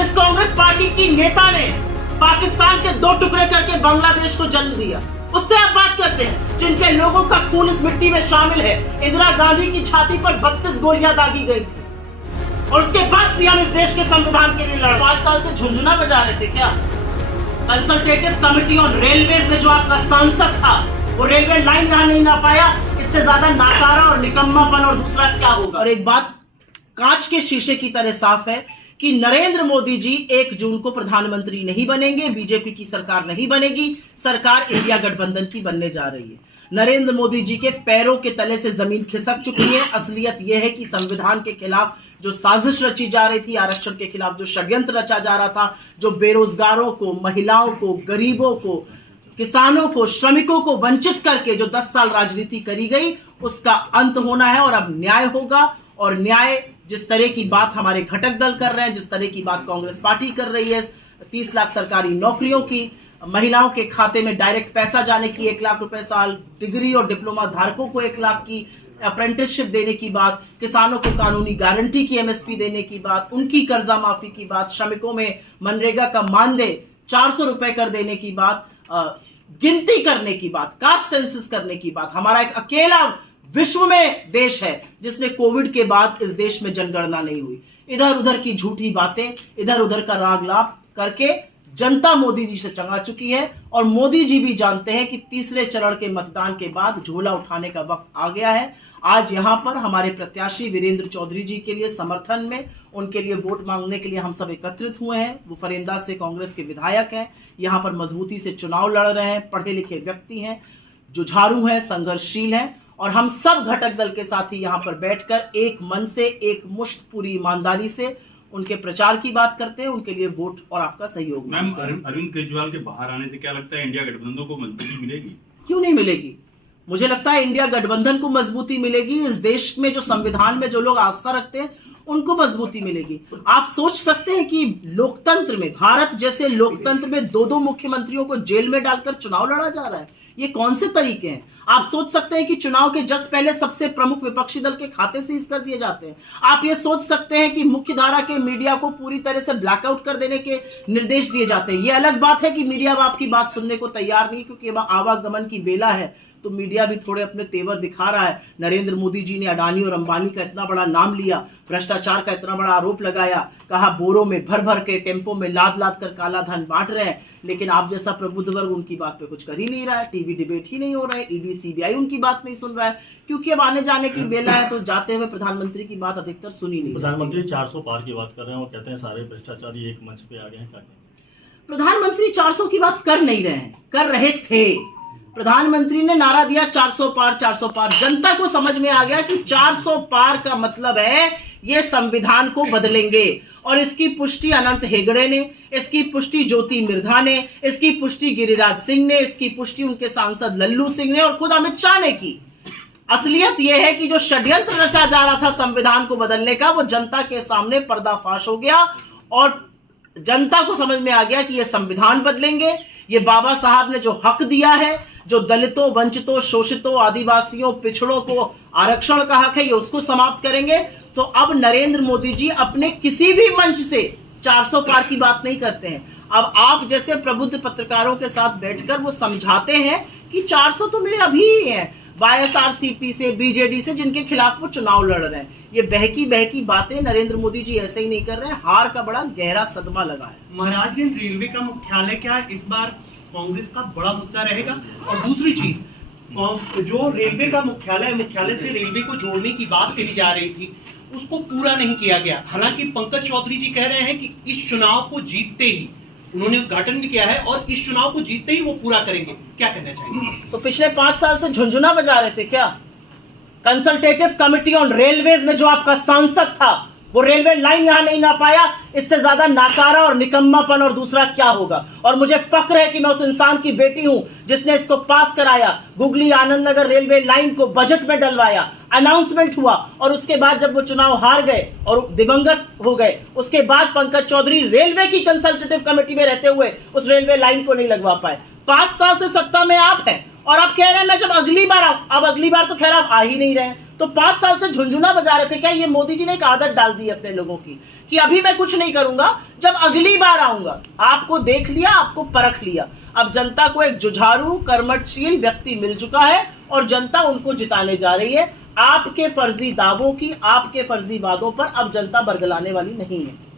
जिस कांग्रेस पार्टी की नेता ने पाकिस्तान के 2 टुकड़े करके बांग्लादेश को जन्म दिया, उससे आप बात करते हैं। जिनके लोगों का खून इस मिट्टी में शामिल है। इंदिरा गांधी की छाती पर 32 गोलियां दागी गई थी और उसके बाद भी हम इस देश के संविधान के लिए लड़ 5 साल से झुंझुना बजा रहे थे क्या? कंसल्टेटिव कमेटी ऑन रेलवेज में जो आपका सांसद था, वो रेलवे लाइन यहां नहीं ला पाया। इससे ज्यादा नाकारा और निकम्मापन और दूसरा क्या होगा? और एक बात कांच के शीशे की तरह साफ है कि नरेंद्र मोदी जी 1 जून को प्रधानमंत्री नहीं बनेंगे, बीजेपी की सरकार नहीं बनेगी, सरकार इंडिया गठबंधन की बनने जा रही है। नरेंद्र मोदी जी के पैरों के तले से जमीन खिसक चुकी है। असलियत यह है कि संविधान के खिलाफ जो साजिश रची जा रही थी, आरक्षण के खिलाफ जो षड्यंत्र रचा जा रहा था, जो बेरोजगारों को, महिलाओं को, गरीबों को, किसानों को, श्रमिकों को वंचित करके जो 10 साल राजनीति करी गई, उसका अंत होना है और अब न्याय होगा। और न्याय जिस तरह की बात हमारे घटक दल कर रहे हैं, जिस तरह की बात कांग्रेस पार्टी कर रही है, 30 लाख सरकारी नौकरियों की, महिलाओं के खाते में डायरेक्ट पैसा जाने की, 1 लाख रुपए साल डिग्री और डिप्लोमा धारकों को 1 लाख की अप्रेंटिसशिप देने की बात, किसानों को कानूनी गारंटी की एमएसपी देने की बात, उनकी कर्जा माफी की बात, श्रमिकों में मनरेगा का मानदेय 400 रुपए कर देने की बात, गिनती करने की बात, कास्ट सेंसस करने की बात। हमारा एक अकेला विश्व में देश है जिसने कोविड के बाद इस देश में जनगणना नहीं हुई। इधर उधर की झूठी बातें, इधर उधर का राग लाप करके जनता मोदी जी से चंगा चुकी है और मोदी जी भी जानते हैं कि तीसरे चरण के मतदान के बाद झोला उठाने का वक्त आ गया है। आज यहां पर हमारे प्रत्याशी वीरेंद्र चौधरी जी के लिए समर्थन में, उनके लिए वोट मांगने के लिए हम सब एकत्रित हुए हैं। वो फरेंदा से कांग्रेस के विधायक हैं, यहां पर मजबूती से चुनाव लड़ रहे हैं, पढ़े लिखे व्यक्ति हैं, जुझारू हैं, संघर्षशील हैं और हम सब घटक दल के साथी यहां पर बैठकर एक मन से, एक मुश्त पूरी ईमानदारी से उनके प्रचार की बात करते हैं, उनके लिए वोट और आपका सहयोग। मैम, अरविंद केजरीवाल के बाहर आने से क्या लगता है इंडिया गठबंधन को मजबूती मिलेगी? क्यों नहीं मिलेगी? मुझे लगता है इंडिया गठबंधन को मजबूती मिलेगी। इस देश में जो संविधान में जो लोग आस्था रखते हैं उनको मजबूती मिलेगी। आप सोच सकते हैं कि लोकतंत्र में, भारत जैसे लोकतंत्र में 2-2 मुख्यमंत्रियों को जेल में डालकर चुनाव लड़ा जा रहा है। ये कौन से तरीके हैं? आप सोच सकते हैं कि चुनाव के जस्ट पहले सबसे प्रमुख विपक्षी दल के खाते सीज कर दिए जाते हैं। आप ये सोच सकते हैं कि मुख्य धारा के मीडिया को पूरी तरह से ब्लैकआउट कर देने के निर्देश दिए जाते हैं। ये अलग बात है कि मीडिया अब आपकी बात सुनने को तैयार नहीं, क्योंकि आवागमन की बेला है तो मीडिया भी थोड़े अपने तेवर दिखा रहा है। नरेंद्र मोदी जी ने अडानी और अंबानी का इतना बड़ा नाम लिया, भ्रष्टाचार का इतना बड़ा आरोप लगाया, कहा बोरों में भर भर के, टेम्पो में लाद लाद कर काला धन बांट रहे हैं, लेकिन आप जैसा प्रबुद्ध वर्ग उनकी बात पे कुछ कर ही नहीं रहा है। टीवी डिबेट ही नहीं हो रहा है, ईडी सीबीआई उनकी बात नहीं सुन रहा है, क्योंकि अब आने जाने की बेला है। तो जाते हुए प्रधानमंत्री की बात अधिकतर सुनी नहीं। प्रधानमंत्री 400 पार की बात कर रहे हैं और कहते हैं सारे भ्रष्टाचारी एक मंच पे आ गए हैं। क्या प्रधानमंत्री 400 की बात कर नहीं रहे हैं, कर रहे थे। प्रधानमंत्री ने नारा दिया 400 पार, 400 पार। जनता को समझ में आ गया कि 400 पार का मतलब है ये संविधान को बदलेंगे और इसकी पुष्टि अनंत हेगड़े ने, इसकी पुष्टि ज्योति मिर्धा ने, इसकी पुष्टि गिरिराज सिंह ने, इसकी पुष्टि उनके सांसद लल्लू सिंह ने और खुद अमित शाह ने की। असलियत यह है कि जो षड्यंत्र रचा जा रहा था संविधान को बदलने का, वो जनता के सामने पर्दाफाश हो गया और जनता को समझ में आ गया कि ये संविधान बदलेंगे। ये बाबा साहब ने जो हक दिया है, जो दलितों, वंचितों, शोषितों, आदिवासियों, पिछड़ों को आरक्षण का हक है, ये उसको समाप्त करेंगे। तो अब नरेंद्र मोदी जी अपने किसी भी मंच से 400 पार की बात नहीं करते हैं। अब आप जैसे प्रबुद्ध पत्रकारों के साथ बैठकर वो समझाते हैं कि 400 तो मेरे अभी ही है, वाईएसआरसीपी से, बीजेडी से, जिनके खिलाफ वो चुनाव लड़ रहे हैं। ये बहकी बहकी बातें नरेंद्र मोदी जी ऐसे ही नहीं कर रहे हैं। हार का बड़ा गहरा सदमा लगा है। महाराजगंज रेलवे का मुख्यालय क्या इस बार कांग्रेस का बड़ा मुद्दा रहेगा? और दूसरी चीज, जो रेलवे का मुख्यालय से रेलवे को जोड़ने की बात कही जा रही थी, उसको पूरा नहीं किया गया। हालांकि पंकज चौधरी जी कह रहे हैं कि इस चुनाव को जीतते ही, उन्होंने उद्घाटन भी किया है और इस चुनाव को जीतते ही वो पूरा करेंगे। क्या कहना चाहिए? तो पिछले 5 साल से झुंझुना बजा रहे थे क्या? कंसल्टेटिव कमेटी ऑन रेलवेज में जो आपका सांसद था, वो रेलवे लाइन यहां नहीं ला पाया। इससे ज्यादा नाकारा और निकम्मापन और दूसरा क्या होगा? और मुझे फक्र है कि मैं उस इंसान की बेटी हूं जिसने इसको पास कराया। Googly Anand Nagar railway line को बजट में डलवाया, अनाउंसमेंट हुआ और उसके बाद जब वो चुनाव हार गए और दिवंगत हो गए, उसके बाद पंकज चौधरी रेलवे की कंसल्टेटिव कमेटी में रहते हुए उस रेलवे लाइन को नहीं लगवा पाए। 5 साल से सत्ता में आप हैं और आप कह रहे हैं मैं जब अगली बार आऊं। अब अगली बार तो खैर आप आ ही नहीं रहे हैं, तो 5 साल से झुंझुना बजा रहे थे क्या? ये मोदी जी ने एक आदत डाल दी अपने लोगों की कि अभी मैं कुछ नहीं करूंगा, जब अगली बार आऊंगा। आपको देख लिया, आपको परख लिया। अब जनता को एक जुझारू कर्मठशील व्यक्ति मिल चुका है और जनता उनको जिताने जा रही है। आपके फर्जी दावों की, आपके फर्जी वादों पर अब जनता बरगलाने वाली नहीं है।